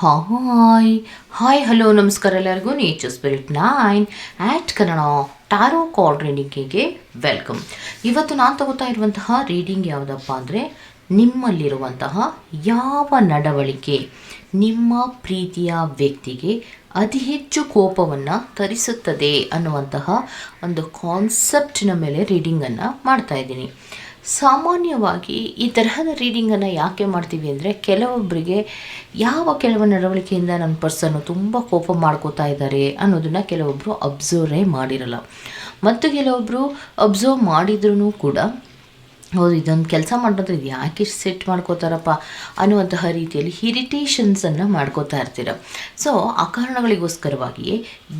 Hi. Hi, hello, ನಮಸ್ಕಾರ ಎಲ್ಲರಿಗೂ. Nature spirit nine at Kannada tarot call ರೀಡಿಂಗಿಗೆ welcome ಇವತ್ತು ನಾನು ತಗೋತಾ ಇರುವಂತಹ ರೀಡಿಂಗ್ ಯಾವುದಪ್ಪ ಅಂದರೆ ನಿಮ್ಮಲ್ಲಿರುವಂತಹ ಯಾವ ನಡವಳಿಕೆ, ನಿಮ್ಮ ಪ್ರೀತಿಯ ವ್ಯಕ್ತಿಗೆ ಅತಿ ಹೆಚ್ಚು ಕೋಪವನ್ನು ತರಿಸುತ್ತದೆ ಅನ್ನುವಂತಹ ಒಂದು ಕಾನ್ಸೆಪ್ಟಿನ ಮೇಲೆ ರೀಡಿಂಗನ್ನು ಮಾಡ್ತಾ ಇದ್ದೀನಿ. ಸಾಮಾನ್ಯವಾಗಿ ಈ ತರಹದ ರೀಡಿಂಗನ್ನು ಯಾಕೆ ಮಾಡ್ತೀವಿ ಅಂದರೆ ಕೆಲವೊಬ್ಬರಿಗೆ ಯಾವ ಕೆಲವು ನಡವಳಿಕೆಯಿಂದ ನನ್ನ ಪರ್ಸನ್ನು ತುಂಬ ಕೋಪ ಮಾಡ್ಕೋತಾ ಇದ್ದಾರೆ ಅನ್ನೋದನ್ನು ಕೆಲವೊಬ್ಬರು ಅಬ್ಸರ್ವೇ ಮಾಡಿರಲ್ಲ. ಮತ್ತು ಕೆಲವೊಬ್ಬರು ಅಬ್ಸರ್ವ್ ಮಾಡಿದ್ರೂ ಕೂಡ ಹೌದು, ಇದೊಂದು ಕೆಲಸ ಮಾಡಿದ್ರೆ ಇದು ಯಾಕೆ ಸೆಟ್ ಮಾಡ್ಕೋತಾರಪ್ಪ ಅನ್ನುವಂತಹ ರೀತಿಯಲ್ಲಿ ಹಿರಿಟೇಷನ್ಸನ್ನು ಮಾಡ್ಕೋತಾ ಇರ್ತೀರ. ಸೊ ಆ ಕಾರಣಗಳಿಗೋಸ್ಕರವಾಗಿಯೇ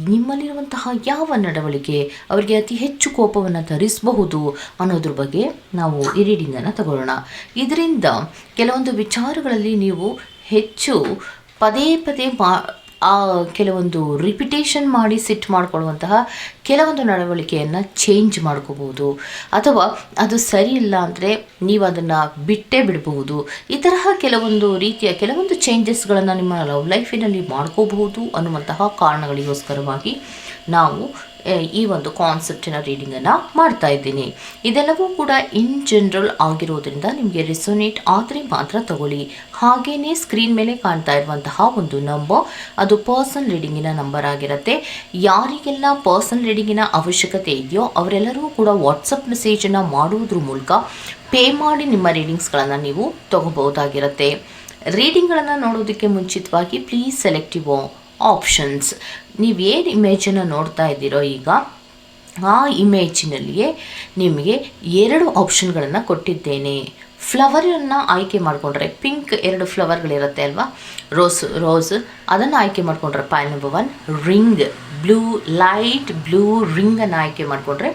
ನಿಮ್ಮಲ್ಲಿರುವಂತಹ ಯಾವ ನಡವಳಿಕೆ ಅವರಿಗೆ ಅತಿ ಹೆಚ್ಚು ಕೋಪವನ್ನು ತರಿಸಬಹುದು ಅನ್ನೋದ್ರ ಬಗ್ಗೆ ನಾವು ಈ ರೀಡಿಂಗನ್ನು ತಗೊಳ್ಳೋಣ. ಇದರಿಂದ ಕೆಲವೊಂದು ವಿಚಾರಗಳಲ್ಲಿ ನೀವು ಹೆಚ್ಚು ಪದೇ ಪದೇ ಮಾ ಕೆಲವೊಂದು ರಿಪಿಟೇಷನ್ ಮಾಡಿ ಸಿಟ್ ಮಾಡ್ಕೊಳ್ಳುವಂತಹ ಕೆಲವೊಂದು ನಡವಳಿಕೆಯನ್ನು ಚೇಂಜ್ ಮಾಡ್ಕೋಬೋದು ಅಥವಾ ಅದು ಸರಿ ಇಲ್ಲ ಅಂದರೆ ನೀವು ಅದನ್ನು ಬಿಟ್ಟೇ ಬಿಡಬಹುದು. ಈ ತರಹ ಕೆಲವೊಂದು ರೀತಿಯ ಕೆಲವೊಂದು ಚೇಂಜಸ್ಗಳನ್ನು ನಿಮ್ಮ ಲವ್ ಲೈಫಿನಲ್ಲಿ ಮಾಡ್ಕೋಬಹುದು ಅನ್ನುವಂತಹ ಕಾರಣಗಳಿಗೋಸ್ಕರವಾಗಿ ನಾವು ಆ, ಈ ಒಂದು ಕಾನ್ಸೆಪ್ಟಿನ ರೀಡಿಂಗನ್ನು ಮಾಡ್ತಾ ಇದ್ದೀನಿ. ಇದೆಲ್ಲವೂ ಕೂಡ ಇನ್ ಜನರಲ್ ಆಗಿರೋದ್ರಿಂದ ನಿಮಗೆ ರಿಸೊನೇಟ್ ಆದರೆ ಮಾತ್ರ ತಗೊಳ್ಳಿ. ಹಾಗೆಯೇ ಸ್ಕ್ರೀನ್ ಮೇಲೆ ಕಾಣ್ತಾ ಇರುವಂತಹ ಒಂದು ನಂಬರ್ ಅದು ಪರ್ಸನ್ ರೀಡಿಂಗಿನ ನಂಬರ್ ಆಗಿರುತ್ತೆ. ಯಾರಿಗೆಲ್ಲ ಪರ್ಸನ್ ರೀಡಿಂಗಿನ ಅವಶ್ಯಕತೆ ಇದೆಯೋ ಅವರೆಲ್ಲರೂ ಕೂಡ ವಾಟ್ಸಪ್ ಮೆಸೇಜನ್ನು ಮಾಡುವುದ್ರ ಮೂಲಕ ಪೇ ಮಾಡಿ ನಿಮ್ಮ ರೀಡಿಂಗ್ಸ್ಗಳನ್ನು ನೀವು ತಗೋಬಹುದಾಗಿರುತ್ತೆ. ರೀಡಿಂಗ್ಗಳನ್ನು ನೋಡೋದಕ್ಕೆ ಮುಂಚಿತವಾಗಿ ಪ್ಲೀಸ್ ಸೆಲೆಕ್ಟಿವ್ ಆಪ್ಷನ್ಸ್ ನೀವು ಏನು ಇಮೇಜನ್ನು ನೋಡ್ತಾ ಇದ್ದೀರೋ ಈಗ, ಆ ಇಮೇಜಿನಲ್ಲಿಯೇ ನಿಮಗೆ ಎರಡು ಆಪ್ಷನ್ಗಳನ್ನು ಕೊಟ್ಟಿದ್ದೇನೆ. ಫ್ಲವರನ್ನು ಆಯ್ಕೆ ಮಾಡಿಕೊಂಡ್ರೆ ಪಿಂಕ್ ಎರಡು ಫ್ಲವರ್ಗಳಿರುತ್ತೆ ಅಲ್ವಾ? ರೋಸ್ ರೋಸ್ ಅದನ್ನು ಆಯ್ಕೆ ಮಾಡಿಕೊಂಡ್ರೆ point number one ring blue light blue ರಿಂಗನ್ನು ಆಯ್ಕೆ ಮಾಡಿಕೊಂಡ್ರೆ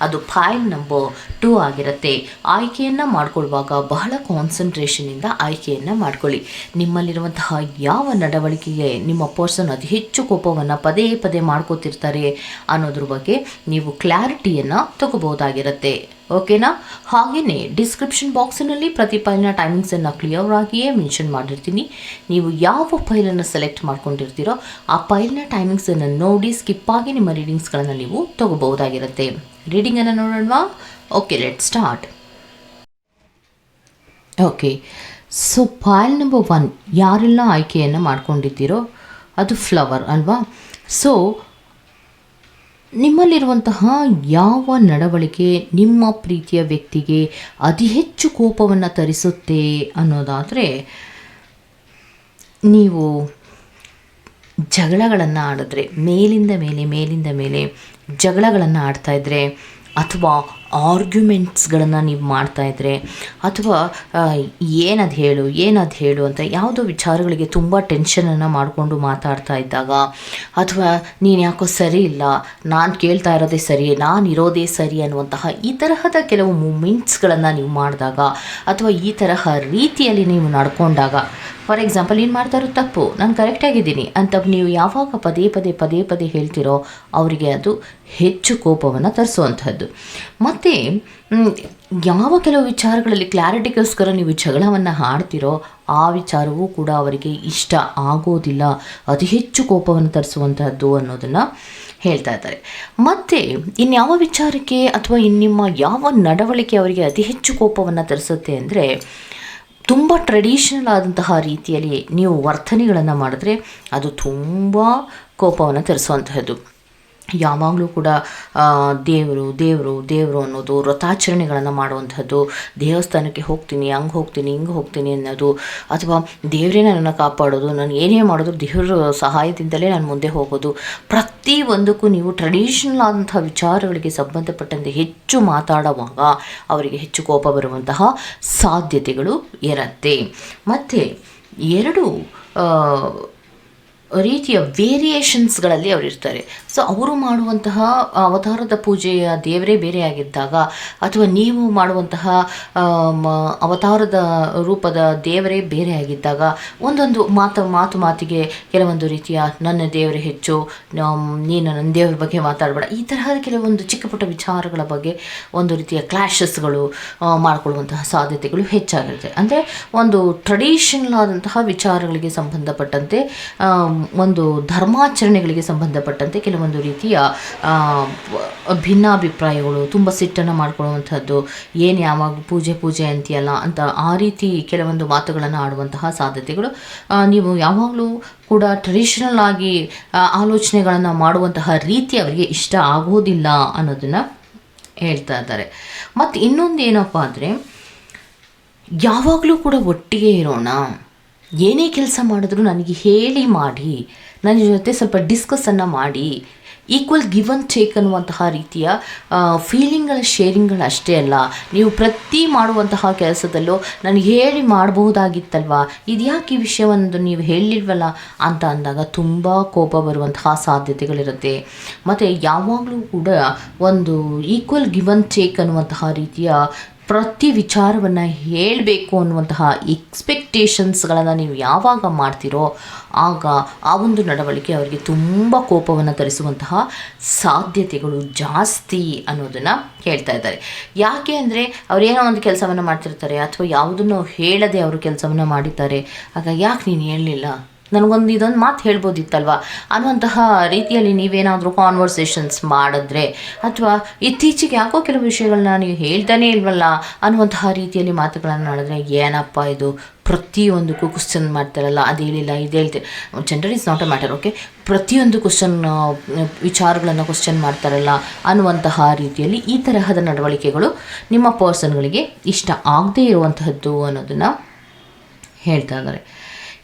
ಅದು ಫೈಲ್ ನಂಬರ್ ಟೂ ಆಗಿರುತ್ತೆ. ಆಯ್ಕೆಯನ್ನು ಮಾಡಿಕೊಳ್ಳುವಾಗ ಬಹಳ ಕಾನ್ಸಂಟ್ರೇಷನಿಂದ ಆಯ್ಕೆಯನ್ನು ಮಾಡ್ಕೊಳ್ಳಿ. ನಿಮ್ಮಲ್ಲಿರುವಂತಹ ಯಾವ ನಡವಳಿಕೆಗೆ ನಿಮ್ಮ ಪರ್ಸನ್ ಅತಿ ಹೆಚ್ಚು ಕೋಪವನ್ನು ಪದೇ ಪದೇ ಮಾಡ್ಕೋತಿರ್ತಾರೆ ಅನ್ನೋದ್ರ ಬಗ್ಗೆ ನೀವು ಕ್ಲಾರಿಟಿಯನ್ನು ತಗೋಬಹುದಾಗಿರುತ್ತೆ. ಓಕೆನಾ? ಹಾಗೆಯೇ ಡಿಸ್ಕ್ರಿಪ್ಷನ್ ಬಾಕ್ಸಿನಲ್ಲಿ ಪ್ರತಿ ಫೈಲ್ನ ಟೈಮಿಂಗ್ಸನ್ನು ಕ್ಲಿಯರ್ ಆಗಿಯೇ ಮೆನ್ಷನ್ ಮಾಡಿರ್ತೀನಿ. ನೀವು ಯಾವ ಫೈಲನ್ನು ಸೆಲೆಕ್ಟ್ ಮಾಡ್ಕೊಂಡಿರ್ತೀರೋ ಆ ಫೈಲ್ನ ಟೈಮಿಂಗ್ಸನ್ನು ನೋಡಿ ಸ್ಕಿಪ್ ಆಗಿ ನಿಮ್ಮ ರೀಡಿಂಗ್ಸ್ಗಳನ್ನು ನೀವು ತಗೋಬಹುದಾಗಿರುತ್ತೆ. ರೀಡಿಂಗನ್ನು ನೋಡೋಣವಾ okay let start okay so pile number one ಯಾರೆಲ್ಲ ಆಯ್ಕೆಯನ್ನು ಮಾಡ್ಕೊಂಡಿದ್ದೀರೋ, ಅದು ಫ್ಲವರ್ ಅಲ್ವಾ? ಸೊ ನಿಮ್ಮಲ್ಲಿರುವಂತಹ ಯಾವ ನಡವಳಿಕೆ, ನಿಮ್ಮ ಪ್ರೀತಿಯ ವ್ಯಕ್ತಿಗೆ ಅತಿ ಹೆಚ್ಚು ಕೋಪವನ್ನು ತರಿಸುತ್ತೆ ಅನ್ನೋದಾದರೆ, ನೀವು ಜಗಳಗಳನ್ನು ಆಡಿದ್ರೆ, ಮೇಲಿಂದ ಮೇಲೆ ಮೇಲಿಂದ ಮೇಲೆ ಜಗಳಗಳನ್ನು ಆಡ್ತಾ ಇದ್ದರೆ ಅಥವಾ ಆರ್ಗ್ಯುಮೆಂಟ್ಸ್ಗಳನ್ನು ನೀವು ಮಾಡ್ತಾ ಇದ್ರೆ ಅಥವಾ ಏನದು ಹೇಳು ಏನದು ಹೇಳು ಅಂತ ಯಾವುದೋ ವಿಚಾರಗಳಿಗೆ ತುಂಬ ಟೆನ್ಷನನ್ನು ಮಾಡಿಕೊಂಡು ಮಾತಾಡ್ತಾ ಇದ್ದಾಗ ಅಥವಾ, ನೀನು ಯಾಕೋ ಸರಿ ಇಲ್ಲ, ನಾನು ಕೇಳ್ತಾ ಇರೋದೇ ಸರಿ ನಾನು ಇರೋದೇ ಸರಿ ಅನ್ನುವಂತಹ ಈ ತರಹದ ಕೆಲವು ಮೂಮೆಂಟ್ಸ್ಗಳನ್ನು ನೀವು ಮಾಡಿದಾಗ ಅಥವಾ ಈ ತರಹ ರೀತಿಯಲ್ಲಿ ನೀವು ನಡ್ಕೊಂಡಾಗ, ಫಾರ್ ಎಕ್ಸಾಂಪಲ್ ಏನು ಮಾಡ್ತಾ ಇರೋ ತಪ್ಪು, ನಾನು ಕರೆಕ್ಟಾಗಿದ್ದೀನಿ ಅಂತ ನೀವು ಯಾವಾಗ ಪದೇ ಪದೇ ಪದೇ ಪದೇ ಹೇಳ್ತಿರೋ, ಅವರಿಗೆ ಅದು ಹೆಚ್ಚು ಕೋಪವನ್ನು ತರಿಸುವಂಥದ್ದು ಮತ್ತು ಮ್, ಯಾವ ಕೆಲವು ವಿಚಾರಗಳಲ್ಲಿ ಕ್ಲಾರಿಟಿಗೋಸ್ಕರ ನೀವು ಜಗಳವನ್ನು ಹಾಡ್ತಿರೋ ಆ ವಿಚಾರವೂ ಕೂಡ ಅವರಿಗೆ ಇಷ್ಟ ಆಗೋದಿಲ್ಲ. ಅತಿ ಹೆಚ್ಚು ಕೋಪವನ್ನು ತರಿಸುವಂತಹದ್ದು ಅನ್ನೋದನ್ನು ಹೇಳ್ತಾ ಇದ್ದಾರೆ. ಮತ್ತು ಇನ್ಯಾವ ವಿಚಾರಕ್ಕೆ ಅಥವಾ ಇನ್ನು ನಿಮ್ಮ ಯಾವ ನಡವಳಿಕೆ ಅವರಿಗೆ ಅತಿ ಹೆಚ್ಚು ಕೋಪವನ್ನು ತರಿಸುತ್ತೆ ಅಂದರೆ ತುಂಬ ಟ್ರೆಡಿಷನಲ್ ಆದಂತಹ ರೀತಿಯಲ್ಲಿ ನೀವು ವರ್ತನೆಗಳನ್ನು ಮಾಡಿದ್ರೆ ಅದು ತುಂಬ ಕೋಪವನ್ನು ತರಿಸುವಂತಹದ್ದು. ಯಾವಾಗಲೂ ಕೂಡ ದೇವರು ದೇವರು ದೇವರು ಅನ್ನೋದು ವ್ರತಾಚರಣೆಗಳನ್ನು ಮಾಡುವಂಥದ್ದು. ದೇವಸ್ಥಾನಕ್ಕೆ ಹೋಗ್ತೀನಿ, ಹಂಗೆ ಹೋಗ್ತೀನಿ, ಹಿಂಗೆ ಹೋಗ್ತೀನಿ ಅನ್ನೋದು. ಅಥವಾ ದೇವರೇ ನನ್ನನ್ನು ಕಾಪಾಡೋದು, ನಾನು ಏನೇ ಮಾಡೋದು ದೇವರ ಸಹಾಯದಿಂದಲೇ ನಾನು ಮುಂದೆ ಹೋಗೋದು. ಪ್ರತಿ ಒಂದಕ್ಕೂ ನೀವು ಟ್ರೆಡಿಷನಲ್ ಆದಂಥ ವಿಚಾರಗಳಿಗೆ ಸಂಬಂಧಪಟ್ಟಂತೆ ಹೆಚ್ಚು ಮಾತಾಡುವಾಗ ಅವರಿಗೆ ಹೆಚ್ಚು ಕೋಪ ಬರುವಂತಹ ಸಾಧ್ಯತೆಗಳು ಇರುತ್ತೆ. ಮತ್ತು ಎರಡು ರೀತಿಯ ವೇರಿಯೇಷನ್ಸ್ಗಳಲ್ಲಿ ಅವರು ಇರ್ತಾರೆ ಸೊ ಅವರು ಮಾಡುವಂತಹ ಅವತಾರದ ಪೂಜೆಯ ದೇವರೇ ಬೇರೆ ಆಗಿದ್ದಾಗ ಅಥವಾ ನೀವು ಮಾಡುವಂತಹ ಅವತಾರದ ರೂಪದ ದೇವರೇ ಬೇರೆ ಆಗಿದ್ದಾಗ ಒಂದೊಂದು ಮಾತು ಮಾತು ಮಾತಿಗೆ ಕೆಲವೊಂದು ರೀತಿಯ ನನ್ನ ದೇವರೇ ಹೆಚ್ಚು ನೀನು ನನ್ನ ದೇವರ ಬಗ್ಗೆ ಮಾತಾಡಬೇಡ, ಈ ತರಹದ ಕೆಲವೊಂದು ಚಿಕ್ಕ ಪುಟ್ಟ ವಿಚಾರಗಳ ಬಗ್ಗೆ ಒಂದು ರೀತಿಯ ಕ್ಲಾಶಸ್ಗಳು ಮಾಡಿಕೊಳ್ಳುವಂತಹ ಸಾಧ್ಯತೆಗಳು ಹೆಚ್ಚಾಗಿರುತ್ತೆ. ಅಂದರೆ ಒಂದು ಟ್ರೆಡಿಷನಲ್ ಆದಂತಹ ವಿಚಾರಗಳಿಗೆ ಸಂಬಂಧಪಟ್ಟಂತೆ ಒಂದು ಧರ್ಮಾಚರಣೆಗಳಿಗೆ ಸಂಬಂಧಪಟ್ಟಂತೆ ಕೆಲವೊಂದು ರೀತಿಯ ಆ, ಭಿನ್ನಾಭಿಪ್ರಾಯಗಳು ತುಂಬ ಸಿಟ್ಟನ್ನು ಮಾಡ್ಕೊಳ್ಳುವಂಥದ್ದು ಏನು ಯಾವಾಗ ಪೂಜೆ ಪೂಜೆ ಅಂತೀಯಲ್ಲ ಅಂತ ಆ ರೀತಿ ಕೆಲವೊಂದು ಮಾತುಗಳನ್ನು ಆಡುವಂತಹ ಸಾಧ್ಯತೆಗಳು. ನೀವು ಯಾವಾಗಲೂ ಕೂಡ ಟ್ರೆಡಿಷನಲ್ ಆಗಿ ಆಲೋಚನೆಗಳನ್ನು ಮಾಡುವಂತಹ ರೀತಿ ಅವರಿಗೆ ಇಷ್ಟ ಆಗೋದಿಲ್ಲ ಅನ್ನೋದನ್ನು ಹೇಳ್ತಾ ಇದ್ದಾರೆ. ಮತ್ತು ಇನ್ನೊಂದು ಏನಪ್ಪ ಅಂದರೆ ಯಾವಾಗಲೂ ಕೂಡ ಒಟ್ಟಿಗೆ ಇರೋಣ ಏನೇ ಕೆಲಸ ಮಾಡಿದ್ರು ನನಗೆ ಹೇಳಿ ಮಾಡಿ ನನ್ನ ಜೊತೆ ಸ್ವಲ್ಪ ಡಿಸ್ಕಸನ್ನು ಮಾಡಿ ಈಕ್ವಲ್ ಗಿವ್ ಅನ್ ಟೇಕ್ ಅನ್ನುವಂತಹ ರೀತಿಯ ಫೀಲಿಂಗ್ಗಳ ಶೇರಿಂಗ್ಗಳು ಅಷ್ಟೇ ಅಲ್ಲ. ನೀವು ಪ್ರತಿ ಮಾಡುವಂತಹ ಕೆಲಸದಲ್ಲೂ ನನಗೆ ಹೇಳಿ ಮಾಡಬಹುದಾಗಿತ್ತಲ್ವಾ? ಇದ್ಯಾಕೆ ಈ ವಿಷಯವನ್ನು ನೀವು ಹೇಳಿಲ್ವಲ್ಲ ಅಂತ ಅಂದಾಗ ತುಂಬ ಕೋಪ ಬರುವಂತಹ ಸಾಧ್ಯತೆಗಳಿರುತ್ತೆ. ಮತ್ತು ಯಾವಾಗಲೂ ಕೂಡ ಒಂದು ಈಕ್ವಲ್ ಗಿವ್ ಅನ್ ಟೇಕ್ ಅನ್ನುವಂತಹ ರೀತಿಯ ಪ್ರತಿ ವಿಚಾರವನ್ನು ಹೇಳಬೇಕು ಅನ್ನುವಂತಹ ಎಕ್ಸ್ಪೆಕ್ಟೇಷನ್ಸ್ಗಳನ್ನು ನೀವು ಯಾವಾಗ ಮಾಡ್ತೀರೋ ಆಗ ಆ ಒಂದು ನಡವಳಿಕೆ ಅವರಿಗೆ ತುಂಬ ಕೋಪವನ್ನು ತರಿಸುವಂತಹ ಸಾಧ್ಯತೆಗಳು ಜಾಸ್ತಿ ಅನ್ನೋದನ್ನು ಹೇಳ್ತಾ ಇದ್ದಾರೆ. ಯಾಕೆ ಅಂದರೆ ಅವರೇನೋ ಒಂದು ಕೆಲಸವನ್ನು ಮಾಡ್ತಿರ್ತಾರೆ ಅಥವಾ ಯಾವುದನ್ನು ಹೇಳದೆ ಅವರು ಕೆಲಸವನ್ನು ಮಾಡಿದ್ದಾರೆ. ಆಗ ಯಾಕೆ ನೀನು ಹೇಳಲಿಲ್ಲ? ನನಗೊಂದು ಇದೊಂದು ಮಾತು ಹೇಳ್ಬೋದಿತ್ತಲ್ವ? ಅನ್ನುವಂತಹ ರೀತಿಯಲ್ಲಿ ನೀವೇನಾದರೂ ಕಾನ್ವರ್ಸೇಷನ್ಸ್ ಮಾಡಿದ್ರೆ ಅಥವಾ ಇತ್ತೀಚೆಗೆ ಯಾಕೋ ಕೆಲವು ವಿಷಯಗಳನ್ನ ನೀವು ಹೇಳ್ತಾನೇ ಇಲ್ವಲ್ಲ ಅನ್ನುವಂತಹ ರೀತಿಯಲ್ಲಿ ಮಾತುಗಳನ್ನು ಆಡಿದ್ರೆ ಏನಪ್ಪ ಇದು? ಪ್ರತಿಯೊಂದು ಕ್ವಶನ್ ಮಾಡ್ತಾರಲ್ಲ ಅದು ಹೇಳಿಲ್ಲ, ಇದು ಹೇಳ್ತೀರಿ general is not a matter okay ಪ್ರತಿಯೊಂದು ಕ್ವಶನ್ ವಿಚಾರಗಳನ್ನು ಕ್ವಶನ್ ಮಾಡ್ತಾರಲ್ಲ ಅನ್ನುವಂತಹ ರೀತಿಯಲ್ಲಿ ಈ ತರಹದ ನಡವಳಿಕೆಗಳು ನಿಮ್ಮ ಪರ್ಸನ್ಗಳಿಗೆ ಇಷ್ಟ ಆಗದೇ ಇರುವಂತಹದ್ದು ಅನ್ನೋದನ್ನು ಹೇಳ್ತಾ ಇದ್ದಾರೆ.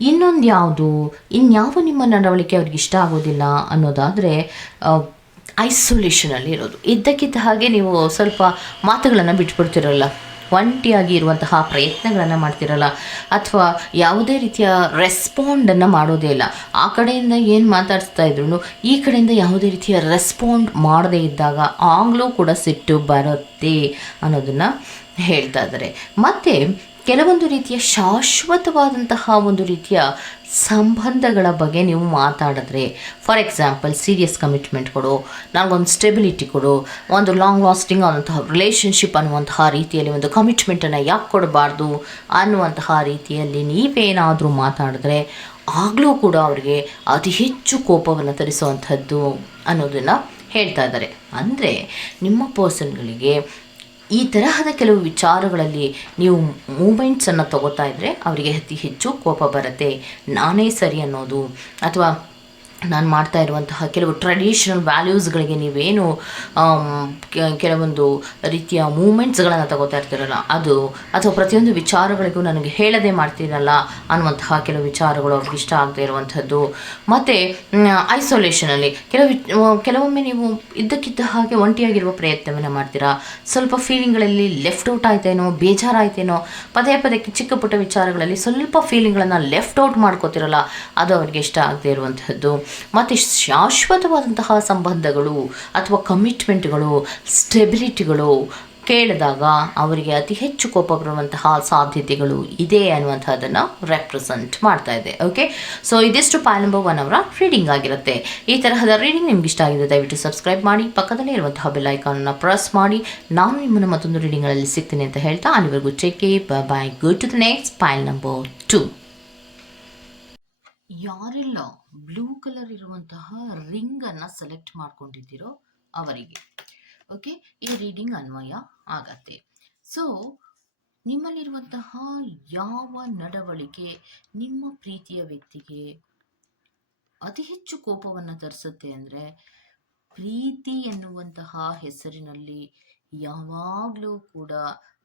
ಇನ್ನೊಂದು ಯಾವುದು? ಇನ್ಯಾವ ನಿಮ್ಮ ನಡವಳಿಕೆ ಅವ್ರಿಗೆ ಇಷ್ಟ ಆಗೋದಿಲ್ಲ ಅನ್ನೋದಾದರೆ ಐಸೋಲೇಷನಲ್ಲಿ ಇರೋದು. ಇದ್ದಕ್ಕಿದ್ದ ಹಾಗೆ ನೀವು ಸ್ವಲ್ಪ ಮಾತುಗಳನ್ನು ಬಿಟ್ಬಿಡ್ತಿರಲ್ಲ. ಒಂಟಿಯಾಗಿ ಇರುವಂತಹ ಪ್ರಯತ್ನಗಳನ್ನು ಮಾಡ್ತಿರಲ್ಲ. ಅಥವಾ ಯಾವುದೇ ರೀತಿಯ ರೆಸ್ಪಾಂಡನ್ನು ಮಾಡೋದೇ ಇಲ್ಲ. ಆ ಕಡೆಯಿಂದ ಏನು ಮಾತಾಡಿಸ್ತಾ ಇದ್ರು ಈ ಕಡೆಯಿಂದ ಯಾವುದೇ ರೀತಿಯ ರೆಸ್ಪಾಂಡ್ ಮಾಡದೇ ಇದ್ದಾಗ ಆಗಲೂ ಕೂಡ ಸಿಟ್ಟು ಬರುತ್ತೆ ಅನ್ನೋದನ್ನು ಹೇಳ್ತಾ ಇದ್ದಾರೆ ಮತ್ತು ಕೆಲವೊಂದು ರೀತಿಯ ಶಾಶ್ವತವಾದಂತಹ ಒಂದು ರೀತಿಯ ಸಂಬಂಧಗಳ ಬಗ್ಗೆ ನೀವು ಮಾತಾಡಿದ್ರೆ ಫಾರ್ ಎಕ್ಸಾಂಪಲ್ ಸೀರಿಯಸ್ ಕಮಿಟ್ಮೆಂಟ್ ಕೊಡು ನನಗೊಂದು ಸ್ಟೆಬಿಲಿಟಿ ಕೊಡು, ಒಂದು ಲಾಂಗ್ ಲಾಸ್ಟಿಂಗ್ ಆದಂತಹ ರಿಲೇಷನ್ಶಿಪ್ ಅನ್ನುವಂತಹ ರೀತಿಯಲ್ಲಿ ಒಂದು ಕಮಿಟ್ಮೆಂಟನ್ನು ಯಾಕೆ ಕೊಡಬಾರ್ದು ಅನ್ನುವಂತಹ ರೀತಿಯಲ್ಲಿ ನೀವೇನಾದರೂ ಮಾತಾಡಿದ್ರೆ, ಆಗಲೂ ಕೂಡ ಅವರಿಗೆ ಅತಿ ಹೆಚ್ಚು ಕೋಪವನ್ನು ತರಿಸುವಂಥದ್ದು ಅನ್ನೋದನ್ನು ಹೇಳ್ತಾ ಇದ್ದಾರೆ. ಅಂದರೆ, ನಿಮ್ಮ ಪರ್ಸನ್ಗಳಿಗೆ ಈ ತರಹದ ಕೆಲವು ವಿಚಾರಗಳಲ್ಲಿ ನೀವು ಮೂಮೆಂಟ್ಸನ್ನು ತಗೋತಾ ಇದ್ದರೆ ಅವರಿಗೆ ಅತಿ ಹೆಚ್ಚು ಕೋಪ ಬರುತ್ತೆ. ನಾನೇ ಸರಿ ಅನ್ನೋದು. ಅಥವಾ ನಾನು ಮಾಡ್ತಾ ಇರುವಂತಹ ಕೆಲವು ಟ್ರೆಡಿಷನಲ್ ವ್ಯಾಲ್ಯೂಸ್ಗಳಿಗೆ ನೀವೇನು ಕೆಲವೊಂದು ರೀತಿಯ ಮೂಮೆಂಟ್ಸ್ಗಳನ್ನು ತಗೋತಾ ಇರ್ತೀರಲ್ಲ, ಅದು ಅಥವಾ ಪ್ರತಿಯೊಂದು ವಿಚಾರಗಳಿಗೂ ನನಗೆ ಹೇಳದೆ ಮಾಡ್ತೀರಲ್ಲ ಅನ್ನುವಂತಹ ಕೆಲವು ವಿಚಾರಗಳು ಅವ್ರಿಗೆ ಇಷ್ಟ ಆಗದೇ ಇರುವಂಥದ್ದು. ಮತ್ತು ಐಸೋಲೇಷನಲ್ಲಿ ಕೆಲವು ಕೆಲವೊಮ್ಮೆ ನೀವು ಇದ್ದಕ್ಕಿದ್ದ ಹಾಗೆ ಒಂಟಿಯಾಗಿರುವ ಪ್ರಯತ್ನವನ್ನು ಮಾಡ್ತೀರಾ? ಸ್ವಲ್ಪ ಫೀಲಿಂಗ್ಗಳಲ್ಲಿ ಲೆಫ್ಟ್ ಔಟ್ ಆಯ್ತೇನೋ, ಬೇಜಾರಾಯ್ತೇನೋ, ಪದೇ ಪದೇ ಚಿಕ್ಕ ಪುಟ್ಟ ವಿಚಾರಗಳಲ್ಲಿ ಸ್ವಲ್ಪ ಫೀಲಿಂಗ್ಗಳನ್ನು ಲೆಫ್ಟ್ ಔಟ್ ಮಾಡ್ಕೋತಿರಲ್ಲ, ಅದು ಅವ್ರಿಗೆ ಇಷ್ಟ ಆಗದೆ ಇರುವಂಥದ್ದು. ಮತ್ತು ಶಾಶ್ವತವಾದಂತಹ ಸಂಬಂಧಗಳು ಅಥವಾ ಕಮಿಟ್ಮೆಂಟ್ಗಳು ಸ್ಟೆಬಿಲಿಟಿಗಳು ಕೇಳಿದಾಗ ಅವರಿಗೆ ಅತಿ ಹೆಚ್ಚು ಕೋಪ ಬರುವಂತಹ ಸಾಧ್ಯತೆಗಳು ಇದೆ ಅನ್ನುವಂಥದ್ದನ್ನು ರೆಪ್ರೆಸೆಂಟ್ ಮಾಡ್ತಾ ಇದೆ ಓಕೆ ಸೊ ಇದಿಷ್ಟು ಪಾಲ್ ನಂಬರ್ ಒನ್ ಅವರ ರೀಡಿಂಗ್ ಆಗಿರುತ್ತೆ. ಈ ತರಹದ ರೀಡಿಂಗ್ ನಿಮ್ಗೆ ಇಷ್ಟ ಆಗಿದೆ ದಯವಿಟ್ಟು ಸಬ್ಸ್ಕ್ರೈಬ್ ಮಾಡಿ, ಪಕ್ಕದಲ್ಲೇ ಇರುವಂತಹ ಬೆಲ್ ಐಕಾನನ್ನು ಪ್ರೆಸ್ ಮಾಡಿ. ನಾನು ನಿಮ್ಮನ್ನು ಮತ್ತೊಂದು ರೀಡಿಂಗ್ಗಳಲ್ಲಿ ಸಿಗ್ತೀನಿ ಅಂತ ಹೇಳ್ತಾ ಅಲ್ಲಿವರೆಗೂ check bye good to the next pile number two ಯಾರೆಲ್ಲ. ಬ್ಲೂ ಕಲರ್ ಇರುವಂತಹ ರಿಂಗ್ ಅನ್ನ ಸೆಲೆಕ್ಟ್ ಮಾಡ್ಕೊಂಡಿದ್ದೀರೋ ಅವರಿಗೆ. ಓಕೆ ಈ ರೀಡಿಂಗ್ ಅನ್ವಯ ಆಗತ್ತೆ. ಸೊ ನಿಮ್ಮಲ್ಲಿರುವಂತಹ ಯಾವ ನಡವಳಿಕೆ, ನಿಮ್ಮ ಪ್ರೀತಿಯ ವ್ಯಕ್ತಿಗೆ ಅತಿ ಹೆಚ್ಚು ಕೋಪವನ್ನು ತರಿಸುತ್ತೆ ಅಂದರೆ ಪ್ರೀತಿ ಎನ್ನುವಂತಹ ಹೆಸರಿನಲ್ಲಿ ಯಾವಾಗಲೂ ಕೂಡ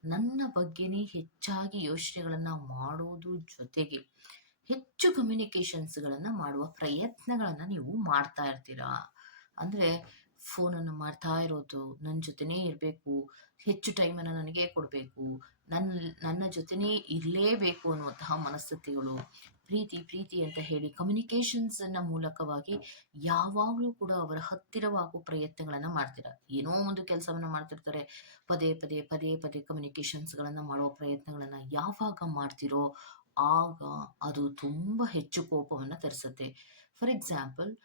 ನನ್ನ ಬಗ್ಗೆನೇ ಹೆಚ್ಚಾಗಿ ಯೋಚನೆಗಳನ್ನು ಮಾಡೋದು ಜೊತೆಗೆ. ಹೆಚ್ಚು ಕಮ್ಯುನಿಕೇಷನ್ಸ್ಗಳನ್ನು ಮಾಡುವ ಪ್ರಯತ್ನಗಳನ್ನು ನೀವು ಮಾಡ್ತಾ ಇರ್ತೀರಾ? ಅಂದರೆ ಫೋನನ್ನು ಮಾಡ್ತಾ ಇರೋದು ನನ್ನ ಜೊತೆನೇ ಇರಬೇಕು, ಹೆಚ್ಚು ಟೈಮನ್ನು ನನಗೆ ಕೊಡಬೇಕು ನನ್ನ ನನ್ನ ಜೊತೆನೇ ಇರಲೇಬೇಕು ಅನ್ನುವಂತಹ ಮನಸ್ಥಿತಿಗಳು, ಪ್ರೀತಿ ಪ್ರೀತಿ ಅಂತ ಹೇಳಿ ಕಮ್ಯುನಿಕೇಷನ್ಸನ್ನ ಮೂಲಕವಾಗಿ ಯಾವಾಗಲೂ ಕೂಡ ಅವರ ಹತ್ತಿರವಾಗುವ ಪ್ರಯತ್ನಗಳನ್ನು ಮಾಡ್ತೀರ? ಏನೋ ಒಂದು ಕೆಲಸವನ್ನು ಮಾಡ್ತಿರ್ತಾರೆ, ಪದೇ ಪದೇ ಪದೇ ಪದೇ ಕಮ್ಯುನಿಕೇಷನ್ಸ್ಗಳನ್ನು ಮಾಡೋ ಪ್ರಯತ್ನಗಳನ್ನು ಯಾವಾಗ ಮಾಡ್ತಿರೋ ಆಗ ಅದು ತುಂಬ ಹೆಚ್ಚು ಕೋಪವನ್ನು ತರಿಸುತ್ತೆ. ಫಾರ್ ಎಕ್ಸಾಂಪಲ್,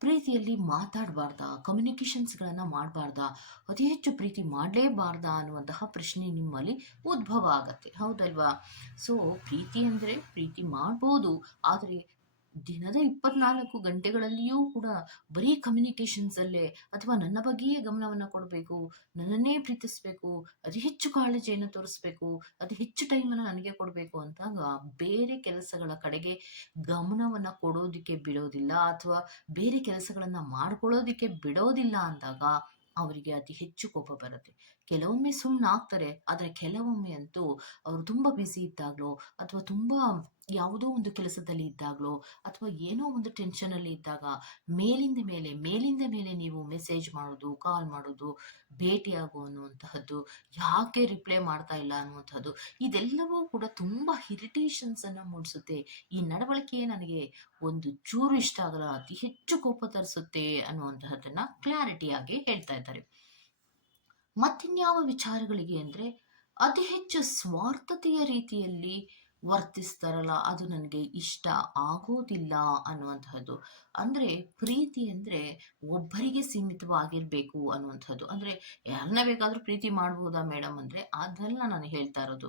ಪ್ರೀತಿಯಲ್ಲಿ ಮಾತಾಡಬಾರ್ದಾ? ಕಮ್ಯುನಿಕೇಷನ್ಸ್ಗಳನ್ನು ಮಾಡಬಾರ್ದಾ? ಅತಿ ಹೆಚ್ಚು ಪ್ರೀತಿ ಮಾಡಲೇಬಾರ್ದಾ ಅನ್ನುವಂತಹ ಪ್ರಶ್ನೆ ನಿಮ್ಮಲ್ಲಿ ಉದ್ಭವ ಆಗತ್ತೆ. ಹೌದಲ್ವಾ? ಸೊ ಪ್ರೀತಿ ಅಂದರೆ ಪ್ರೀತಿ ಮಾಡ್ಬೋದು. ಆದರೆ ದಿನದ ಇಪ್ಪತ್ನಾಲ್ಕು ಗಂಟೆಗಳಲ್ಲಿಯೂ ಕೂಡ ಬರೀ ಕಮ್ಯುನಿಕೇಷನ್ಸಲ್ಲೇ ಅಥವಾ ನನ್ನ ಬಗ್ಗೆಯೇ ಗಮನವನ್ನು ಕೊಡಬೇಕು, ನನ್ನನ್ನೇ ಪ್ರೀತಿಸಬೇಕು, ಅತಿ ಹೆಚ್ಚು ಕಾಳಜಿಯನ್ನು ತೋರಿಸ್ಬೇಕು, ಅತಿ ಹೆಚ್ಚು ಟೈಮನ್ನು ನನಗೆ ಕೊಡಬೇಕು ಅಂತಾಗ ಬೇರೆ ಕೆಲಸಗಳ ಕಡೆಗೆ ಗಮನವನ್ನ ಕೊಡೋದಿಕ್ಕೆ ಬಿಡೋದಿಲ್ಲ ಅಥವಾ ಬೇರೆ ಕೆಲಸಗಳನ್ನ ಮಾಡ್ಕೊಳ್ಳೋದಕ್ಕೆ ಬಿಡೋದಿಲ್ಲ ಅಂದಾಗ ಅವರಿಗೆ ಅತಿ ಹೆಚ್ಚು ಕೋಪ ಬರುತ್ತೆ. ಕೆಲವೊಮ್ಮೆ ಸುಮ್ಮನೆ ಆಗ್ತಾರೆ ಆದರೆ ಕೆಲವೊಮ್ಮೆ ಅಂತೂ ಅವರು ತುಂಬಾ ಬ್ಯುಸಿ ಇದ್ದಾಗಲೋ ಅಥವಾ ತುಂಬ ಯಾವುದೋ ಒಂದು ಕೆಲಸದಲ್ಲಿ ಇದ್ದಾಗಲೋ ಅಥವಾ ಏನೋ ಒಂದು ಟೆನ್ಷನಲ್ಲಿ ಇದ್ದಾಗ ಮೇಲಿಂದ ಮೇಲೆ ಮೇಲಿಂದ ಮೇಲೆ ನೀವು ಮೆಸೇಜ್ ಮಾಡೋದು ಕಾಲ್ ಮಾಡೋದು, ಭೇಟಿಯಾಗು ಅನ್ನುವಂತಹದ್ದು, ಯಾಕೆ ರಿಪ್ಲೈ ಮಾಡ್ತಾ ಇಲ್ಲ ಅನ್ನುವಂಥದ್ದು ಇದೆಲ್ಲವೂ ಕೂಡ ತುಂಬ ಇರಿಟೇಷನ್ಸನ್ನು ಮೂಡಿಸುತ್ತೆ. ಈ ನಡವಳಿಕೆ ನನಗೆ ಒಂದು ಚೂರು ಇಷ್ಟ ಆಗಲ್ಲ, ಅತಿ ಹೆಚ್ಚು ಕೋಪ ತರಿಸುತ್ತೆ ಅನ್ನುವಂತಹದ್ದನ್ನು ಕ್ಲಾರಿಟಿಯಾಗಿ ಹೇಳ್ತಾ ಇದ್ದಾರೆ. ಮತ್ತಿನ್ಯಾವ ವಿಚಾರಗಳಿಗೆ ಅಂದರೆ ಅತಿ ಹೆಚ್ಚು ಸ್ವಾರ್ಥತೆಯ ರೀತಿಯಲ್ಲಿ ವರ್ತಿಸ್ತಾರಲ್ಲ, ಅದು ನನಗೆ ಇಷ್ಟ ಆಗೋದಿಲ್ಲ ಅನ್ನುವಂಥದ್ದು ಅಂದರೆ ಪ್ರೀತಿ ಅಂದರೆ ಒಬ್ಬರಿಗೆ ಸೀಮಿತವಾಗಿರಬೇಕು ಅನ್ನುವಂಥದ್ದು ಅಂದರೆ ಯಾರನ್ನ ಬೇಕಾದರೂ ಪ್ರೀತಿ ಮಾಡ್ಬೋದಾ ಮೇಡಮ್ ಅಂದರೆ ಅದೆಲ್ಲ ನಾನು ಹೇಳ್ತಾ ಇರೋದು.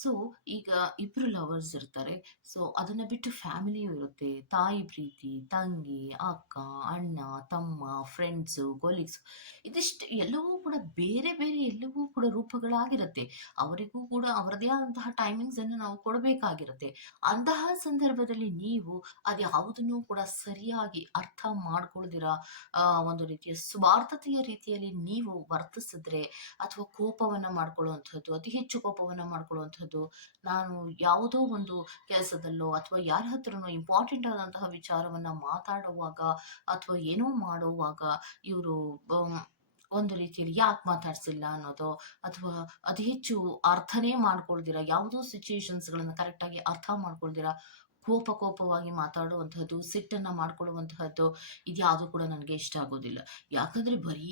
ಸೊ ಈಗ ಇಬ್ಬರು ಲವರ್ಸ್ ಇರ್ತಾರೆ. ಸೊ ಅದನ್ನು ಬಿಟ್ಟು ಫ್ಯಾಮಿಲಿಯೂ ಇರುತ್ತೆ. ತಾಯಿ ಪ್ರೀತಿ, ತಂಗಿ, ಅಕ್ಕ, ಅಣ್ಣ, ತಮ್ಮ ಫ್ರೆಂಡ್ಸು ಕೊಲೀಗ್ಸ್ ಇದಿಷ್ಟು ಎಲ್ಲವೂ ಕೂಡ ಬೇರೆ ಬೇರೆ ಎಲ್ಲವೂ ಕೂಡ ರೂಪಗಳಾಗಿರುತ್ತೆ. ಅವರಿಗೂ ಕೂಡ ಅವರದೇ ಆದಂತಹ ಟೈಮಿಂಗ್ಸನ್ನು ನಾವು ಕೊಡಬೇಕಾಗಿರುತ್ತೆ ಅಂತಹ ಸಂದರ್ಭದಲ್ಲಿ ನೀವು ಅದು ಯಾವುದನ್ನು ಕೂಡ ಸರಿಯಾಗಿ ಅರ್ಥ ಮಾಡ್ಕೊಳ್ದಿರ ಒಂದು ರೀತಿಯ ಸ್ವಾರ್ಥತೆಯ ರೀತಿಯಲ್ಲಿ ನೀವು ವರ್ತಿಸಿದ್ರೆ ಅಥವಾ ಕೋಪವನ್ನು ಮಾಡ್ಕೊಳ್ಳುವಂಥದ್ದು ಅತಿ ಹೆಚ್ಚು ಕೋಪವನ್ನು ಮಾಡ್ಕೊಳ್ಳುವಂಥದ್ದು ನಾನು ಯಾವುದೋ ಒಂದು ಕೆಲಸದಲ್ಲೋ ಅಥವಾ ಯಾರ ಹತ್ರನೋ ಇಂಪಾರ್ಟೆಂಟ್ ಆದಂತಹ ವಿಚಾರವನ್ನು ಮಾತಾಡುವಾಗ ಅಥವಾ ಏನೋ ಮಾಡುವಾಗ ಇವರು ಒಂದು ರೀತಿಯಲ್ಲಿ ಯಾಕೆ ಮಾತಾಡ್ಸಿಲ್ಲ ಅನ್ನೋದು ಅಥವಾ ಅತಿ ಹೆಚ್ಚು ಅರ್ಥನೇ ಮಾಡ್ಕೊಳ್ದಿರ, ಯಾವುದೋ ಸಿಚುಯೇಷನ್ಸ್ಗಳನ್ನು ಕರೆಕ್ಟಾಗಿ ಅರ್ಥ ಮಾಡ್ಕೊಳ್ದಿರ, ಕೋಪ ಕೋಪವಾಗಿ ಮಾತಾಡುವಂತಹದ್ದು, ಸಿಟ್ಟನ್ನು ಮಾಡ್ಕೊಳ್ಳುವಂತಹದ್ದು ಇದ್ಯಾವುದು ಕೂಡ ನನಗೆ ಇಷ್ಟ ಆಗೋದಿಲ್ಲ. ಯಾಕಂದರೆ ಬರೀ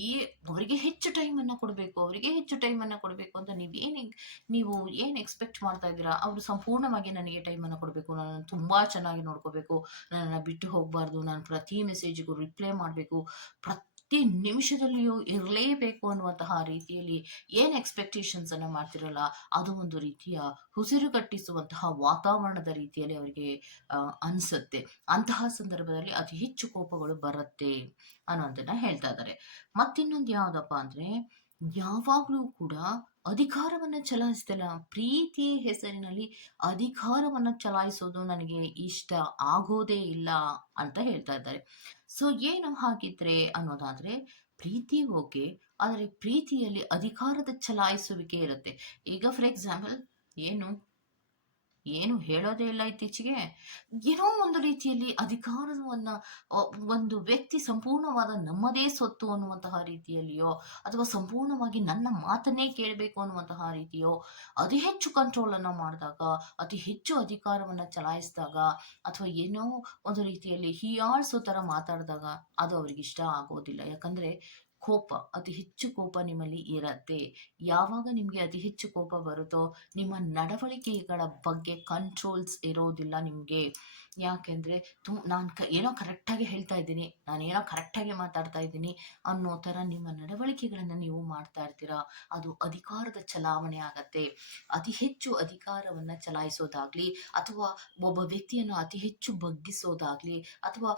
ಅವರಿಗೆ ಹೆಚ್ಚು ಟೈಮನ್ನು ಕೊಡಬೇಕು, ಅವರಿಗೆ ಹೆಚ್ಚು ಟೈಮನ್ನು ಕೊಡಬೇಕು ಅಂತ ನೀವೇನು ನೀವು ಏನು ಎಕ್ಸ್ಪೆಕ್ಟ್ ಮಾಡ್ತಾ ಇದ್ದೀರಾ, ಅವರು ಸಂಪೂರ್ಣವಾಗಿ ನನಗೆ ಟೈಮನ್ನು ಕೊಡಬೇಕು, ನನ್ನನ್ನು ತುಂಬ ಚೆನ್ನಾಗಿ ನೋಡ್ಕೋಬೇಕು, ನನ್ನನ್ನು ಬಿಟ್ಟು ಹೋಗಬಾರ್ದು, ನಾನು ಪ್ರತಿ ಮೆಸೇಜಿಗೂ ರಿಪ್ಲೈ ಮಾಡಬೇಕು, ಪ್ರತಿ ನಿಮಿಷದಲ್ಲಿಯೂ ಇರಲೇಬೇಕು ಅನ್ನುವಂತಹ ರೀತಿಯಲ್ಲಿ ಏನು ಎಕ್ಸ್ಪೆಕ್ಟೇಷನ್ಸನ್ನು ಮಾಡ್ತಿರಲ್ಲ, ಅದು ಒಂದು ರೀತಿಯ ಉಸಿರುಗಟ್ಟಿಸುವಂತಹ ವಾತಾವರಣದ ರೀತಿಯಲ್ಲಿ ಅವರಿಗೆ ಅನಿಸುತ್ತೆ. ಅಂತಹ ಸಂದರ್ಭದಲ್ಲಿ ಅತಿ ಹೆಚ್ಚು ಕೋಪಗಳು ಬರುತ್ತೆ ಅನ್ನೋದನ್ನ ಹೇಳ್ತಾ ಇದ್ದಾರೆ ಮತ್ತಿನ್ನೊಂದು ಯಾವುದಪ್ಪ ಅಂದ್ರೆ, ಯಾವಾಗಲೂ ಕೂಡ ಅಧಿಕಾರವನ್ನು ಚಲಾಯಿಸ್ತಿಲ್ಲ ಪ್ರೀತಿ ಹೆಸರಿನಲ್ಲಿ ಅಧಿಕಾರವನ್ನು ಚಲಾಯಿಸೋದು ನನಗೆ ಇಷ್ಟ ಆಗೋದೇ ಇಲ್ಲ ಅಂತ ಹೇಳ್ತಾ ಇದ್ದಾರೆ. ಸೊ ಏನು ಹಾಗಿದ್ರೆ ಅನ್ನೋದಾದ್ರೆ ಪ್ರೀತಿ ಓಕೆ ಆದರೆ ಪ್ರೀತಿಯಲ್ಲಿ ಅಧಿಕಾರದ ಚಲಾಯಿಸುವಿಕೆ ಇರುತ್ತೆ. ಈಗ ಫಾರ್ ಎಕ್ಸಾಂಪಲ್ ಏನು? ಏನು ಹೇಳೋದೇ ಇಲ್ಲ ಇತ್ತೀಚೆಗೆ. ಏನೋ ಒಂದು ರೀತಿಯಲ್ಲಿ ಅಧಿಕಾರವನ್ನ ಒಂದು ವ್ಯಕ್ತಿ ಸಂಪೂರ್ಣವಾದ ನಮ್ಮದೇ ಸೊತ್ತು ಅನ್ನುವಂತಹ ರೀತಿಯಲ್ಲಿಯೋ, ಅಥವಾ ಸಂಪೂರ್ಣವಾಗಿ ನನ್ನ ಮಾತನ್ನೇ ಕೇಳಬೇಕು ಅನ್ನುವಂತಹ ರೀತಿಯೋ, ಅತಿ ಹೆಚ್ಚು ಕಂಟ್ರೋಲ್ ಕಂಟ್ರೋಲನ್ನು ಮಾಡಿದಾಗ, ಅತಿ ಹೆಚ್ಚು ಅಧಿಕಾರವನ್ನು ಚಲಾಯಿಸಿದಾಗ, ಅಥವಾ ಏನೋ ಒಂದು ರೀತಿಯಲ್ಲಿ ಹೀಯಾಳಿಸೋ ತರ ಮಾತಾಡಿದಾಗ ಅದು ಅವ್ರಿಗೆ ಇಷ್ಟ ಆಗೋದಿಲ್ಲ. ಯಾಕಂದರೆ ಕೋಪ, ಅತಿ ಹೆಚ್ಚು ಕೋಪ ನಿಮ್ಮಲ್ಲಿ ಇರತ್ತೆ. ಯಾವಾಗ ನಿಮಗೆ ಅತಿ ಹೆಚ್ಚು ಕೋಪ ಬರುತ್ತೋ, ನಿಮ್ಮ ನಡವಳಿಕೆಗಳ ಬಗ್ಗೆ ಕಂಟ್ರೋಲ್ಸ್ ಇರೋದಿಲ್ಲ ನಿಮಗೆ. ಯಾಕೆಂದರೆ ತು, ನಾನು ಕ, ಏನೋ ಕರೆಕ್ಟಾಗಿ ಹೇಳ್ತಾ ಇದ್ದೀನಿ. ನಾನು ಏನೋ ಕರೆಕ್ಟಾಗಿ ಮಾತಾಡ್ತಾ ಇದ್ದೀನಿ ಅನ್ನೋ ಥರ ನಿಮ್ಮ ನಡವಳಿಕೆಗಳನ್ನು ನೀವು ಮಾಡ್ತಾ ಇರ್ತೀರಾ? ಅದು ಅಧಿಕಾರದ ಚಲಾವಣೆ ಆಗತ್ತೆ. ಅತಿ ಹೆಚ್ಚು ಅಧಿಕಾರವನ್ನು ಚಲಾಯಿಸೋದಾಗ್ಲಿ ಅಥವಾ ಒಬ್ಬ ವ್ಯಕ್ತಿಯನ್ನು ಅತಿ ಹೆಚ್ಚು ಬಗ್ಗಿಸೋದಾಗ್ಲಿ ಅಥವಾ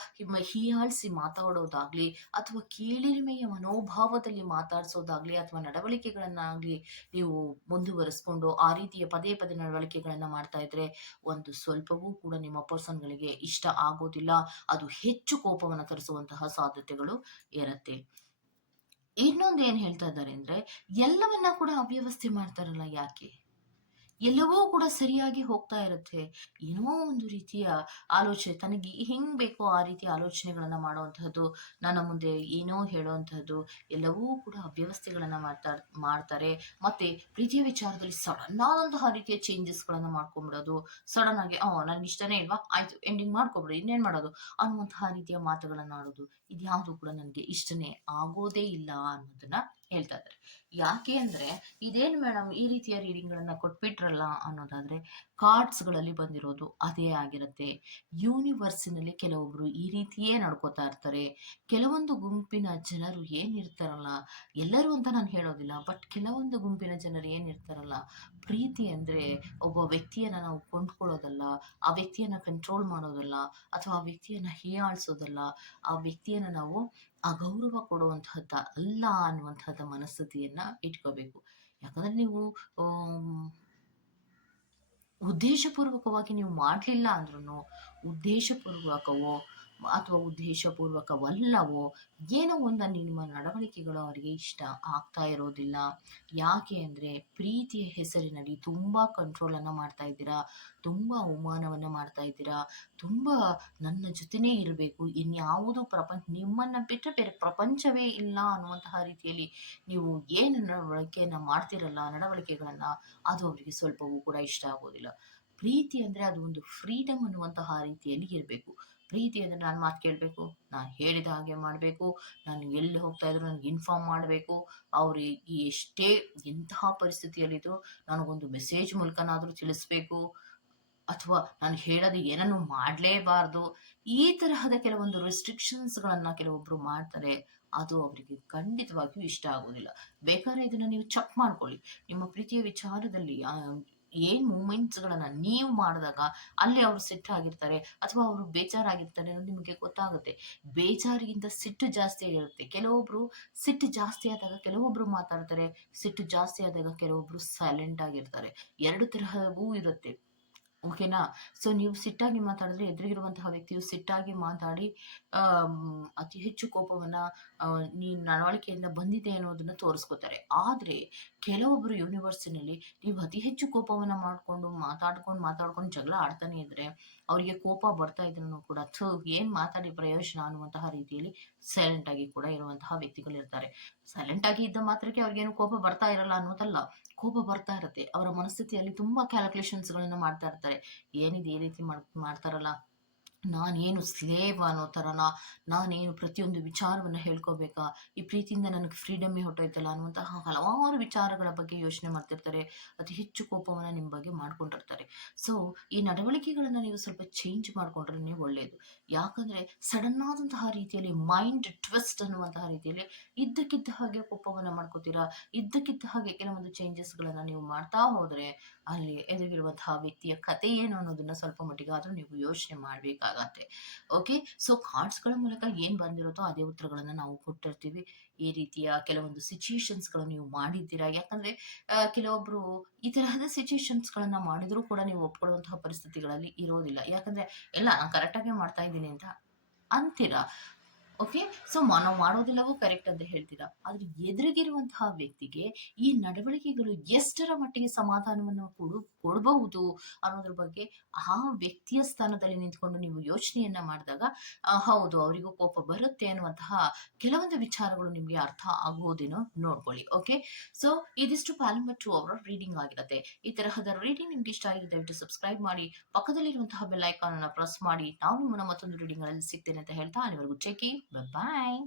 ಹೀಯಾಳಿಸಿ ಮಾತಾಡೋದಾಗ್ಲಿ ಅಥವಾ ಕೀಳಿರಿಮೆಯ ಮನೋಭಾವದಲ್ಲಿ ಮಾತಾಡಿಸೋದಾಗಲಿ ಅಥವಾ ನಡವಳಿಕೆಗಳನ್ನಾಗಲಿ ನೀವು ಮುಂದುವರಿಸ್ಕೊಂಡು ಆ ರೀತಿಯ ಪದೇ ಪದೇ ನಡವಳಿಕೆಗಳನ್ನು ಮಾಡ್ತಾ ಇದ್ರೆ ಒಂದು ಸ್ವಲ್ಪವೂ ಕೂಡ ನಿಮ್ಮ ಪರ್ಸನ್ಗಳಿಗೆ ಇಷ್ಟ ಆಗೋದಿಲ್ಲ. ಅದು ಹೆಚ್ಚು ಕೋಪವನ್ನು ತರಿಸುವಂತಹ ಸಾಧ್ಯತೆಗಳು ಇರುತ್ತೆ. ಇನ್ನೊಂದು ಏನು ಹೇಳ್ತಾ ಇದ್ದಾರೆ ಅಂದ್ರೆ, ಎಲ್ಲವನ್ನ ಕೂಡ ಅವ್ಯವಸ್ಥೆ ಮಾಡ್ತಾರಲ್ಲ ಯಾಕೆ? ಎಲ್ಲವೂ ಕೂಡ ಸರಿಯಾಗಿ ಹೋಗ್ತಾ ಇರುತ್ತೆ. ಏನೋ ಒಂದು ರೀತಿಯ ಆಲೋಚನೆ ತನಗೆ ಹೆಂಗ್ ಬೇಕೋ ಆ ರೀತಿಯ ಆಲೋಚನೆಗಳನ್ನ ಮಾಡುವಂತಹದ್ದು, ನನ್ನ ಮುಂದೆ ಏನೋ ಹೇಳುವಂತಹದ್ದು, ಎಲ್ಲವೂ ಕೂಡ ಅವ್ಯವಸ್ಥೆಗಳನ್ನ ಮಾಡ್ತಾ, ಮಾಡ್ತಾರೆ. ಮತ್ತೆ ಪ್ರೀತಿಯ ವಿಚಾರದಲ್ಲಿ ಸಡನ್ ಆದಂತಹ ರೀತಿಯ ಚೇಂಜಸ್ಗಳನ್ನ ಮಾಡ್ಕೊಂಡ್ಬಿಡೋದು ಸಡನ್ ಆಗಿ, ಓ, ನನ್ಗೆ ಇಷ್ಟನೇ ಇಲ್ವಾ? ಆಯ್ತು ಎಂಡಿಂಗ್ ಮಾಡ್ಕೊಬಿಡು, ಇನ್ನೇನ್ ಮಾಡೋದು? ಅನ್ನುವಂತಹ ರೀತಿಯ ಮಾತುಗಳನ್ನ ಆಡೋದು, ಇದ್ಯಾವುದು ಕೂಡ ನನಗೆ ಇಷ್ಟನೇ ಆಗೋದೇ ಇಲ್ಲ ಅನ್ನೋದನ್ನ ಹೇಳ್ತಾ ಇದ್ದಾರೆ. ಯಾಕೆ ಅಂದ್ರೆ ಇದೇನು ಮೇಡಮ್ ಈ ರೀತಿಯ ರೀಡಿಂಗ್ಗಳನ್ನ ಕೊಟ್ಬಿಟ್ರಲ್ಲ ಅನ್ನೋದಾದ್ರೆ ಕಾರ್ಡ್ಸ್ಗಳಲ್ಲಿ ಬಂದಿರೋದು ಅದೇ ಆಗಿರುತ್ತೆ. ಯೂನಿವರ್ಸಿನಲ್ಲಿ ಕೆಲವೊಬ್ರು ಈ ರೀತಿಯೇ ನಡ್ಕೋತಾ ಇರ್ತಾರೆ. ಕೆಲವೊಂದು ಗುಂಪಿನ ಜನರು ಏನಿರ್ತಾರಲ್ಲ ಎಲ್ಲರೂ ಅಂತ ನಾನು ಹೇಳೋದಿಲ್ಲ ಬಟ್ ಕೆಲವೊಂದು ಗುಂಪಿನ ಜನರು ಏನಿರ್ತಾರಲ್ಲ ಪ್ರೀತಿ ಅಂದ್ರೆ ಒಬ್ಬ ವ್ಯಕ್ತಿಯನ್ನ ನಾವು ಕೊಂಡ್ಕೊಳ್ಳೋದಲ್ಲ, ಆ ವ್ಯಕ್ತಿಯನ್ನ ಕಂಟ್ರೋಲ್ ಮಾಡೋದಲ್ಲ, ಅಥವಾ ಆ ವ್ಯಕ್ತಿಯನ್ನ ಹೀಯಾಳಿಸೋದಲ್ಲ, ಆ ವ್ಯಕ್ತಿಯನ್ನ ನಾವು ಅಗೌರವ ಕೊಡುವಂತಹದ್ದ ಅಲ್ಲ ಅನ್ನುವಂತಹದ್ದ ಮನಸ್ಥಿತಿಯನ್ನ ಇಟ್ಕೋಬೇಕು. ಯಾಕಂದ್ರೆ ನೀವು ಉದ್ದೇಶಪೂರ್ವಕವಾಗಿ ನೀವು ಮಾಡಲಿಲ್ಲ ಅಂದ್ರೂ ಉದ್ದೇಶಪೂರ್ವಕವೋ ಅಥವಾ ಉದ್ದೇಶಪೂರ್ವಕವಲ್ಲವೋ, ಏನೋ ಒಂದು ನಿಮ್ಮ ನಡವಳಿಕೆಗಳು ಅವರಿಗೆ ಇಷ್ಟ ಆಗ್ತಾ ಇರೋದಿಲ್ಲ. ಯಾಕೆ ಅಂದರೆ ಪ್ರೀತಿಯ ಹೆಸರಿನಲ್ಲಿ ತುಂಬ ಕಂಟ್ರೋಲನ್ನು ಮಾಡ್ತಾ ಇದ್ದೀರಾ, ತುಂಬ ಅವಮಾನವನ್ನು ಮಾಡ್ತಾ ಇದ್ದೀರಾ, ತುಂಬ ನನ್ನ ಜೊತೆನೇ ಇರಬೇಕು, ಇನ್ಯಾವುದು ಪ್ರಪಂಚ, ನಿಮ್ಮನ್ನು ಬಿಟ್ಟರೆ ಬೇರೆ ಪ್ರಪಂಚವೇ ಇಲ್ಲ ಅನ್ನುವಂತಹ ರೀತಿಯಲ್ಲಿ ನೀವು ಏನು ನಡವಳಿಕೆಯನ್ನು ಮಾಡ್ತಿರಲ್ಲ, ನಡವಳಿಕೆಗಳನ್ನು, ಅದು ಅವರಿಗೆ ಸ್ವಲ್ಪವೂ ಕೂಡ ಇಷ್ಟ ಆಗೋದಿಲ್ಲ. ಪ್ರೀತಿ ಅಂದರೆ ಅದು ಒಂದು ಫ್ರೀಡಮ್ ಅನ್ನುವಂತಹ ರೀತಿಯಲ್ಲಿ ಇರಬೇಕು. ಪ್ರೀತಿ ಅಂದರೆ ನಾನು ಮಾತು ಕೇಳಬೇಕು, ನಾನು ಹೇಳಿದ ಹಾಗೆ ಮಾಡಬೇಕು, ನಾನು ಎಲ್ಲಿ ಹೋಗ್ತಾ ಇದ್ರು ನನಗೆ ಇನ್ಫಾರ್ಮ್ ಮಾಡಬೇಕು ಅವ್ರಿಗೆ ಎಷ್ಟೇ ಎಂತಹ ಪರಿಸ್ಥಿತಿಯಲ್ಲಿದ್ರು ನನಗೊಂದು ಮೆಸೇಜ್ ಮೂಲಕನಾದರೂ ತಿಳಿಸ್ಬೇಕು, ಅಥವಾ ನಾನು ಹೇಳೋದು ಏನನ್ನು ಮಾಡಲೇಬಾರ್ದು, ಈ ತರಹದ ಕೆಲವೊಂದು ರೆಸ್ಟ್ರಿಕ್ಷನ್ಸ್ಗಳನ್ನು ಕೆಲವೊಬ್ಬರು ಮಾಡ್ತಾರೆ, ಅದು ಅವರಿಗೆ ಖಂಡಿತವಾಗಿಯೂ ಇಷ್ಟ ಆಗೋದಿಲ್ಲ ಬೇಕಾದ್ರೆ ಇದನ್ನು ನೀವು ಚೆಕ್ ಮಾಡ್ಕೊಳ್ಳಿ. ನಿಮ್ಮ ಪ್ರೀತಿಯ ವಿಚಾರದಲ್ಲಿ ಏನ್ ಮೂಮೆಂಟ್ಸ್ಗಳನ್ನು ನೀವು ಮಾಡಿದಾಗ ಅಲ್ಲಿ ಅವರು ಸಿಟ್ಟಾಗಿರ್ತಾರೆ ಅಥವಾ ಅವರು ಬೇಜಾರಾಗಿರ್ತಾರೆ ಅನ್ನೋದು ನಿಮಗೆ ಗೊತ್ತಾಗುತ್ತೆ. ಬೇಜಾರಿಗಿಂತ ಸಿಟ್ಟು ಜಾಸ್ತಿ ಆಗಿರುತ್ತೆ. ಕೆಲವೊಬ್ರು ಸಿಟ್ಟು ಜಾಸ್ತಿ ಆದಾಗ ಕೆಲವೊಬ್ರು ಮಾತಾಡ್ತಾರೆ, ಸಿಟ್ಟು ಜಾಸ್ತಿ ಆದಾಗ ಕೆಲವೊಬ್ರು ಸೈಲೆಂಟ್ ಆಗಿರ್ತಾರೆ. ಎರಡು ತರಹವೂ ಇರುತ್ತೆ. ಓಕೆನಾ? ಸೊ ನೀವು ಸಿಟ್ಟಾಗಿ ಮಾತಾಡಿದ್ರೆ ಎದುರಿಗಿರುವಂತಹ ವ್ಯಕ್ತಿಯು ಸಿಟ್ಟಾಗಿ ಮಾತಾಡಿ ಅತಿ ಹೆಚ್ಚು ಕೋಪವನ್ನ ನೀ ನಡವಳಿಕೆಯಿಂದ ಬಂದಿದೆ ಅನ್ನೋದನ್ನ ತೋರಿಸ್ಕೋತಾರೆ. ಆದ್ರೆ ಕೆಲವೊಬ್ಬರು ಯೂನಿವರ್ಸಿನಲ್ಲಿ ನೀವು ಅತಿ ಹೆಚ್ಚು ಕೋಪವನ್ನ ಮಾಡ್ಕೊಂಡು ಮಾತಾಡ್ಕೊಂಡು ಮಾತಾಡ್ಕೊಂಡು ಜಗಳ ಆಡ್ತಾನೆ ಇದ್ರೆ, ಅವರಿಗೆ ಕೋಪ ಬರ್ತಾ ಇದ್ರೂ ಕೂಡ, ಥೂ, ಏನು ಮಾತಾಡಿ ಪ್ರಯೋಜನ ಅನ್ನುವಂತಹ ರೀತಿಯಲ್ಲಿ ಸೈಲೆಂಟ್ ಆಗಿ ಕೂಡ ಇರುವಂತಹ ವ್ಯಕ್ತಿಗಳಿರ್ತಾರೆ. ಸೈಲೆಂಟ್ ಆಗಿ ಇದ್ದ ಮಾತ್ರಕ್ಕೆ ಅವ್ರಿಗೇನು ಕೋಪ ಬರ್ತಾ ಇರಲ್ಲ ಅನ್ನೋದಲ್ಲ. ಕೋಪ ಬರ್ತಾ ಇರುತ್ತೆ. ಅವರ ಮನಸ್ಥಿತಿಯಲ್ಲಿ ತುಂಬಾ ಕ್ಯಾಲ್ಕುಲೇಷನ್ಸ್ ಗಳನ್ನ ಮಾಡ್ತಾ ಇರ್ತಾರೆ. ಏನಿದೆ ಈ ರೀತಿ ಮಾಡ್ತಾರಲ್ಲ? ನಾನೇನು ಸ್ಲೇವ್ ಅನ್ನೋ ಥರನ ನಾನೇನು ಪ್ರತಿಯೊಂದು ವಿಚಾರವನ್ನು ಹೇಳ್ಕೋಬೇಕಾ? ಈ ಪ್ರೀತಿಯಿಂದ ನನಗೆ ಫ್ರೀಡಮ್ಮೇ ಹೊಟ್ಟೋಯ್ತಲ್ಲ ಅನ್ನುವಂತಹ ಹಲವಾರು ವಿಚಾರಗಳ ಬಗ್ಗೆ ಯೋಚನೆ ಮಾಡ್ತಿರ್ತಾರೆ. ಅತಿ ಹೆಚ್ಚು ಕೋಪವನ್ನು ನಿಮ್ಮ ಬಗ್ಗೆ ಮಾಡ್ಕೊಂಡಿರ್ತಾರೆ. ಸೊ ಈ ನಡವಳಿಕೆಗಳನ್ನು ನೀವು ಸ್ವಲ್ಪ ಚೇಂಜ್ ಮಾಡ್ಕೊಂಡ್ರೆ ಒಳ್ಳೆಯದು ಯಾಕಂದರೆ ಸಡನ್ ಆದಂತಹ ರೀತಿಯಲ್ಲಿ ಮೈಂಡ್ ಟ್ವಿಸ್ಟ್ ಅನ್ನುವಂತಹ ರೀತಿಯಲ್ಲಿ ಇದ್ದಕ್ಕಿದ್ದ ಹಾಗೆ ಕೋಪವನ್ನು ಮಾಡ್ಕೋತೀರಾ? ಇದ್ದಕ್ಕಿದ್ದ ಹಾಗೆ ಕೆಲವೊಂದು ಚೇಂಜಸ್ಗಳನ್ನು ನೀವು ಮಾಡ್ತಾ ಹೋದರೆ ಅಲ್ಲಿ ಎದುರಿರುವಂತಹ ವ್ಯಕ್ತಿಯ ಕತೆ ಏನು ಅನ್ನೋದನ್ನ ಸ್ವಲ್ಪ ಮಟ್ಟಿಗಾದರೂ ನೀವು ಯೋಚನೆ ಮಾಡಬೇಕಾಗತ್ತೆ. ಓಕೆ ಸೊ ಕಾರ್ಡ್ಸ್ಗಳ ಮೂಲಕ ಏನು ಬಂದಿರುತ್ತೋ ಅದೇ ಉತ್ತರಗಳನ್ನು ನಾವು ಕೊಟ್ಟಿರ್ತೀವಿ. ಈ ರೀತಿಯ ಕೆಲವೊಂದು ಸಿಚುಯೇಷನ್ಸ್ಗಳು ನೀವು ಮಾಡಿದ್ದೀರಾ? ಯಾಕಂದ್ರೆ ಕೆಲವೊಬ್ಬರು ಈ ತರಹದ ಸಿಚುಯೇಷನ್ಸ್ಗಳನ್ನ ಮಾಡಿದರೂ ಕೂಡ ನೀವು ಒಪ್ಕೊಳ್ಳುವಂತಹ ಪರಿಸ್ಥಿತಿಗಳಲ್ಲಿ ಇರೋದಿಲ್ಲ. ಯಾಕಂದ್ರೆ, ಎಲ್ಲ ನಾನು ಕರೆಕ್ಟಾಗಿ ಮಾಡ್ತಾ ಇದ್ದೀನಿ ಅಂತ ಅಂತೀರಾ? ಓಕೆ ಸೊ ನಾವು ಮಾಡೋದಿಲ್ಲವೋ ಕರೆಕ್ಟ್ ಅಂತ ಹೇಳ್ತೀರಾ? ಆದ್ರೆ, ಎದುರಿಗಿರುವಂತಹ ವ್ಯಕ್ತಿಗೆ ಈ ನಡವಳಿಕೆಗಳು ಎಷ್ಟರ ಮಟ್ಟಿಗೆ ಸಮಾಧಾನವನ್ನು ಕೊಡು ಕೊಡಬಹುದು ಅನ್ನೋದ್ರ ಬಗ್ಗೆ ಆ ವ್ಯಕ್ತಿಯ ಸ್ಥಾನದಲ್ಲಿ ನಿಂತ್ಕೊಂಡು ನೀವು ಯೋಚನೆಯನ್ನ ಮಾಡಿದಾಗ ಹೌದು, ಅವರಿಗೂ ಕೋಪ ಬರುತ್ತೆ ಅನ್ನುವಂತಹ ಕೆಲವೊಂದು ವಿಚಾರಗಳು ನಿಮಗೆ ಅರ್ಥ ಆಗುವುದೇನೋ ನೋಡ್ಕೊಳ್ಳಿ ಓಕೆ ಸೊ ಇದಿಷ್ಟು ಪ್ಯಾಲಂಬರ್ ಟು ಅವರ್ ರೀಡಿಂಗ್ ಆಗಿರುತ್ತೆ. ಈ ತರಹದ ರೀಡಿಂಗ್ ನಿಮ್ಗೆ ಇಷ್ಟ ಆಗಿದೆ, ದಯವಿಟ್ಟು ಸಬ್ಸ್ಕ್ರೈಬ್ ಮಾಡಿ. ಪಕ್ಕದಲ್ಲಿರುವಂತಹ ಬೆಲ್ ಐಕಾನ್ ಅನ್ನ ಪ್ರೆಸ್ ಮಾಡಿ. ನಾವು ನಿಮ್ಮನ್ನ ಮತ್ತೊಂದು ರೀಡಿಂಗ್ ಅಲ್ಲಿ ಸಿಗ್ತೇನೆ ಅಂತ ಹೇಳ್ತಾ ಅಲ್ಲಿವರೆಗೂ. ಚೆಕಿ ಬಾಯ್